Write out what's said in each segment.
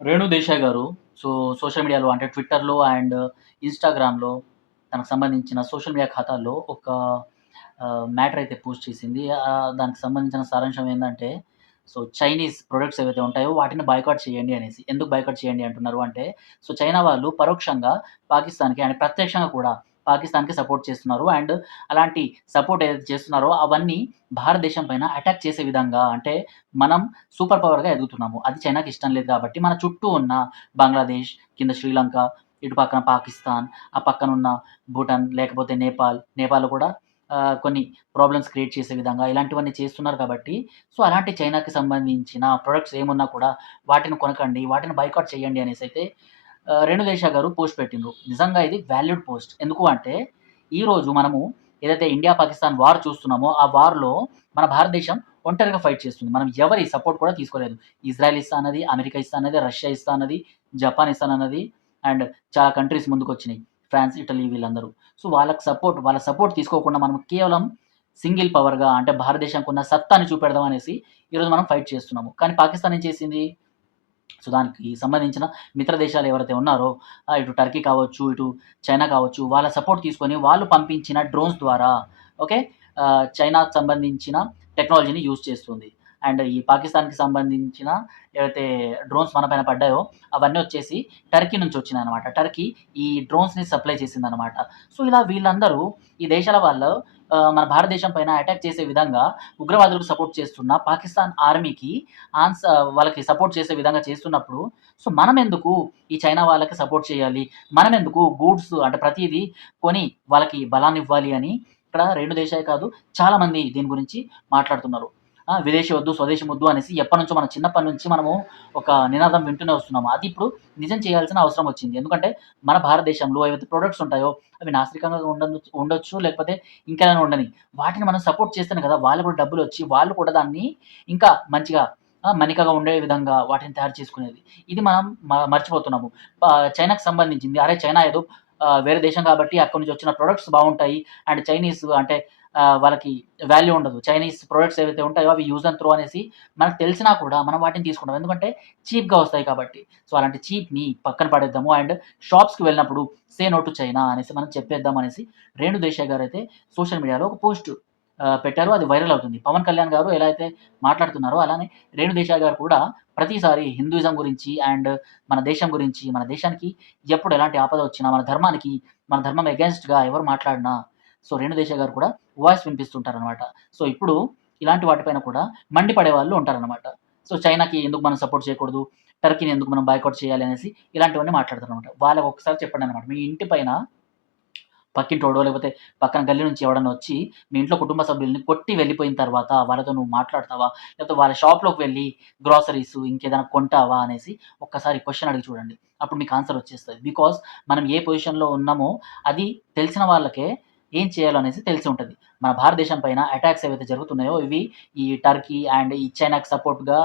రేణు దేశాయ్ గారు సోషల్ మీడియాలో అంటే ట్విట్టర్‌లో అండ్ ఇన్‌స్టాగ్రామ్‌లో తనకు సంబంధించిన సోషల్ మీడియా ఖాతాల్లో ఒక మ్యాటర్ అయితే పోస్ట్ చేసింది. దానికి సంబంధించిన సారాంశం ఏందంటే, చైనీస్ ప్రొడక్ట్స్ ఏవైతే ఉంటాయో వాటిని బాయ్కాట్ చేయండి అనేసి. ఎందుకు బాయ్కాట్ చేయండి అంటున్నారు అంటే, చైనా వాళ్ళు పరోక్షంగా పాకిస్తాన్‌కి అండ్ ప్రత్యక్షంగా కూడా పాకిస్తాన్‌కి సపోర్ట్ చేస్తున్నారు. అండ్ అలాంటి సపోర్ట్ ఏదైతే చేస్తున్నారో అవన్నీ భారతదేశం పైన అటాక్ చేసే విధంగా అంటే మనం సూపర్ పవర్‌గా ఎదుగుతున్నాము. అది చైనాకి ఇష్టం లేదు కాబట్టి మన చుట్టూ ఉన్న బంగ్లాదేశ్, కింద శ్రీలంక, ఇటు పక్కన పాకిస్తాన్, ఆ పక్కనున్న భూటాన్ లేకపోతే నేపాల్‌లో కూడా కొన్ని ప్రాబ్లమ్స్ క్రియేట్ చేసే విధంగా ఇలాంటివన్నీ చేస్తున్నారు కాబట్టి, అలాంటి చైనాకి సంబంధించిన ప్రొడక్ట్స్ ఏమున్నా కూడా వాటిని కొనకండి, వాటిని బాయ్కాట్ చేయండి అనేసైతే రేణుదేశా గారు పోస్ట్ పెట్టిండ్రు. నిజంగా ఇది వాల్యూడ్ పోస్ట్. ఎందుకు అంటే, ఈరోజు మనము ఏదైతే ఇండియా, పాకిస్తాన్ వార్ చూస్తున్నామో, ఆ వార్‌లో మన భారతదేశం ఒంటరిగా ఫైట్ చేస్తుంది. మనం ఎవరి సపోర్ట్ కూడా తీసుకోలేదు. ఇజ్రాయెల్ ఇస్తా అన్నది, అమెరికా ఇస్తా అన్నది, రష్యా ఇస్తా అన్నది, జపాన్ ఇస్తానన్నది అండ్ చాలా కంట్రీస్ ముందుకొచ్చినాయి. ఫ్రాన్స్, ఇటలీ వీళ్ళందరూ. వాళ్ళ సపోర్ట్ తీసుకోకుండా మనం కేవలం సింగిల్ పవర్‌గా అంటే భారతదేశానికి ఉన్న సత్తాని చూపెడదాం అనేసి ఈరోజు మనం ఫైట్ చేస్తున్నాము. కానీ పాకిస్తాన్ ఏం చేసింది? దానికి సంబంధించిన మిత్ర దేశాలు ఎవరైతే ఉన్నారో ఇటు టర్కీ కావచ్చు, ఇటు చైనా కావచ్చు, వాళ్ళ సపోర్ట్ తీసుకొని వాళ్ళు పంపించిన డ్రోన్స్ ద్వారా ఓకే. చైనాకు సంబంధించిన టెక్నాలజీని యూజ్ చేస్తుంది. అండ్ ఈ పాకిస్తాన్‌కి సంబంధించిన ఏవైతే డ్రోన్స్ మన పైన పడ్డాయో అవన్నీ వచ్చేసి టర్కీ నుంచి వచ్చినాయనమాట. టర్కీ ఈ డ్రోన్స్‌ని సప్లై చేసిందనమాట. ఇలా వీళ్ళందరూ ఈ దేశాల వాళ్ళు మన భారతదేశం పైన అటాక్ చేసే విధంగా ఉగ్రవాదులకు సపోర్ట్ చేస్తున్న పాకిస్తాన్ ఆర్మీకి వాళ్ళకి సపోర్ట్ చేసే విధంగా చేస్తున్నప్పుడు, మనమెందుకు ఈ చైనా వాళ్ళకి సపోర్ట్ చేయాలి? మనమెందుకు గూడ్స్ అంటే ప్రతీదీ కొని వాళ్ళకి బలాన్నివ్వాలి అని ఇక్కడ 2 దేశాలే కాదు చాలామంది దీని గురించి మాట్లాడుతున్నారు. విదేశీ వద్దు, స్వదేశీ ముద్దు అనేసి ఎప్పటినుంచో మన చిన్నప్పటి నుంచి మనము ఒక నినాదం వింటూనే వస్తున్నాము. అది ఇప్పుడు నిజం చేయాల్సిన అవసరం వచ్చింది. ఎందుకంటే మన భారతదేశంలో ఏవైతే ప్రొడక్ట్స్ ఉంటాయో అవి నాసిరకంగా ఉండొచ్చు లేకపోతే ఇంకేమైనా ఉండని. వాటిని మనం సపోర్ట్ చేస్తేనే కదా! వాళ్ళకి కూడా డబ్బులొచ్చి వాళ్ళు కూడా దాన్ని ఇంకా మంచిగా మన్నికగా ఉండే విధంగా వాటిని తయారు చేసుకునేది. ఇది మనం మర్చిపోతున్నాము. చైనాకి సంబంధించింది. అరే! చైనా ఏదో వేరే దేశం కాబట్టి అక్కడి నుంచి వచ్చిన ప్రొడక్ట్స్ బావుంటాయి. అండ్ చైనీస్ అంటే వాళ్ళకి వాల్యూ ఉండదు. చైనీస్ ప్రొడక్ట్స్ ఏవైతే ఉంటాయో అవి యూజ్ అండ్ త్రో అనేసి మనకు తెలిసినా కూడా మనం వాటిని తీసుకుంటాం. ఎందుకంటే చీప్‌గా వస్తాయి కాబట్టి. అలాంటి చీప్‌ని పక్కన పడేద్దాము. అండ్ షాప్స్‌కి వెళ్ళినప్పుడు సే నో టు చైనా అనేసి మనం చెప్పేద్దాం అనేసి రేణు దేశాయ్ గారైతే సోషల్ మీడియాలో ఒక పోస్ట్ పెట్టారు. అది వైరల్ అవుతుంది. పవన్ కళ్యాణ్ గారు ఎలా అయితే మాట్లాడుతున్నారో అలానే రేణు దేశాయ్ గారు కూడా ప్రతిసారి హిందూయిజం గురించి అండ్ మన దేశం గురించి, మన దేశానికి ఎప్పుడు ఎలాంటి ఆపద వచ్చినా, మన ధర్మానికి, మన ధర్మం అగైన్స్ట్‌గా ఎవరు మాట్లాడినా రేణు దేశాయ్ గారు కూడా వాయిస్ వినిపిస్తుంటారనమాట. ఇప్పుడు ఇలాంటి వాటిపైన కూడా మండిపడే వాళ్ళు ఉంటారనమాట. చైనాకి ఎందుకు మనం సపోర్ట్ చేయకూడదు? టర్కీని ఎందుకు మనం బాయ్కాట్ చేయాలి అనేసి ఇలాంటివన్నీ మాట్లాడతారనమాట. వాళ్ళకి ఒకసారి చెప్పండనమాట. మీ ఇంటి పైన పక్కింటోడో లేకపోతే పక్కన గల్లీ నుంచి ఎవడన్నా వచ్చి మీ ఇంట్లో కుటుంబ సభ్యుల్ని కొట్టి వెళ్ళిపోయిన తర్వాత వాళ్ళతో నువ్వు మాట్లాడతావా? లేకపోతే వాళ్ళ షాప్‌లోకి వెళ్లి గ్రోసరీస్ ఇంకేదైనా కొంటావా? అనేసి ఒక్కసారి క్వెషన్ అడిగి చూడండి. అప్పుడు మీకు ఆన్సర్ వచ్చేస్తది. బికాజ్ మనం ఏ పొజిషన్‌లో ఉన్నామో అది తెలిసిన వాళ్ళకే ఏం చేయాలో అనేసి తెలిసి ఉంటది. మన భారతదేశం పైన అటాక్స్ ఏవైతే జరుగుతున్నాయో ఇవి ఈ టర్కీ అండ్ ఈ చైనాకి సపోర్ట్‌గా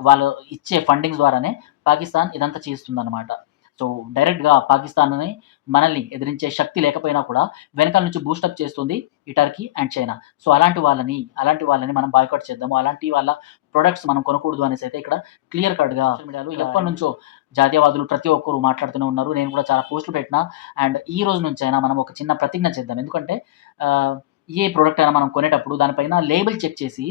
వాళ్ళు ఇచ్చే ఫండింగ్స్ ద్వారానే పాకిస్తాన్ ఇదంతా చేస్తుందనమాట. సో, డైరెక్ట్‌గా పాకిస్తాన్‌ని మనల్ని ఎదిరించే శక్తి లేకపోయినా కూడా వెనకాల నుంచి బూస్టప్ చేస్తుంది ఈ టర్కీ అండ్ చైనా. అలాంటి వాళ్ళని మనం బాయ్‌కాట్ చేద్దాము. అలాంటి వాళ్ళ ప్రొడక్ట్స్ మనం కొనకూడదు అనేసైతే ఇక్కడ క్లియర్ కట్‌గా సోషల్ మీడియాలో ఎప్పటినుంచో జాతీయవాదులు ప్రతి ఒక్కరు మాట్లాడుతూనే ఉన్నారు. నేను కూడా చాలా పోస్టులు పెట్టినా అండ్ ఈ రోజు నుంచైనా మనం ఒక చిన్న ప్రతిజ్ఞ చేద్దాం. ఎందుకంటే ఆహ్, ఏ ప్రొడక్ట్ అయినా మనం కొనేటప్పుడు దానిపైన లేబుల్ చెక్ చేసి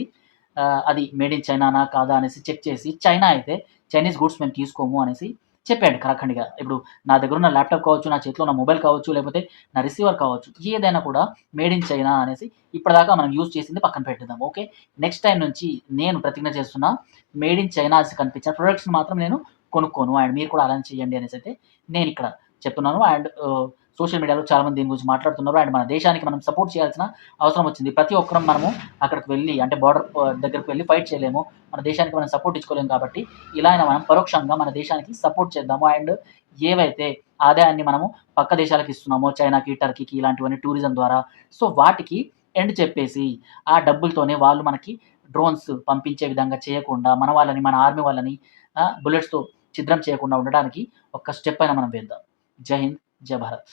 అది మేడ్ ఇన్ చైనానా? కాదా? అనేసి చెక్ చేసి చైనా అయితే చైనీస్ గూడ్స్ మేము తీసుకోము అనేసి చెప్పేయండి ఖరాఖండిగా. ఇప్పుడు నా దగ్గరున్న ల్యాప్‌టాప్ కావచ్చు, నా చేతిలో ఉన్న మొబైల్ కావచ్చు, లేకపోతే నా రిసీవర్ కావచ్చు. ఏదైనా కూడా మేడ్ ఇన్ చైనా అనేసి ఇప్పటిదాకా మనం యూజ్ చేసింది పక్కన పెట్టేద్దాం. ఓకే. నెక్స్ట్ టైమ్ నుంచి నేను ప్రతిజ్ఞ చేస్తున్నా. మేడ్ ఇన్ చైనాస్ కనిపించిన ప్రొడక్ట్స్‌ని మాత్రం నేను కొనుక్కోను. అండ్ మీరు కూడా అలానే చేయండి అనేసైతే నేనిక్కడ చెప్తున్నాను. అండ్ సోషల్ మీడియాలో చాలామంది దీని గురించి మాట్లాడుతున్నారు. అండ్ మన దేశానికి మనం సపోర్ట్ చేయాల్సిన అవసరం వచ్చింది. ప్రతి ఒక్కరం మనము అక్కడికి వెళ్లి అంటే బోర్డర్ దగ్గరికి వెళ్లి ఫైట్ చేయలేము. మన దేశానికి మనం సపోర్ట్ ఇచ్చుకోలేము కాబట్టి ఇలా అయినా మనం పరోక్షంగా మన దేశానికి సపోర్ట్ చేద్దాము. అండ్ ఏవైతే ఆదాయాన్ని మనము పక్క దేశాలకు ఇస్తున్నామో చైనాకి, టర్కీకి ఇలాంటివన్నీ టూరిజం ద్వారా వాటికి ఎండ్ చెప్పేసి ఆ డబ్బులతోనే వాళ్ళు మనకి డ్రోన్స్ పంపించే విధంగా చేయకుండా మన వాళ్ళని, మన ఆర్మీ వాళ్ళని బుల్లెట్స్‌తో ఛిద్రం చేయకుండా ఉండడానికి ఒక్క స్టెప్ అయినా మనం వేద్దాం. జై హింద్, జై భారత్.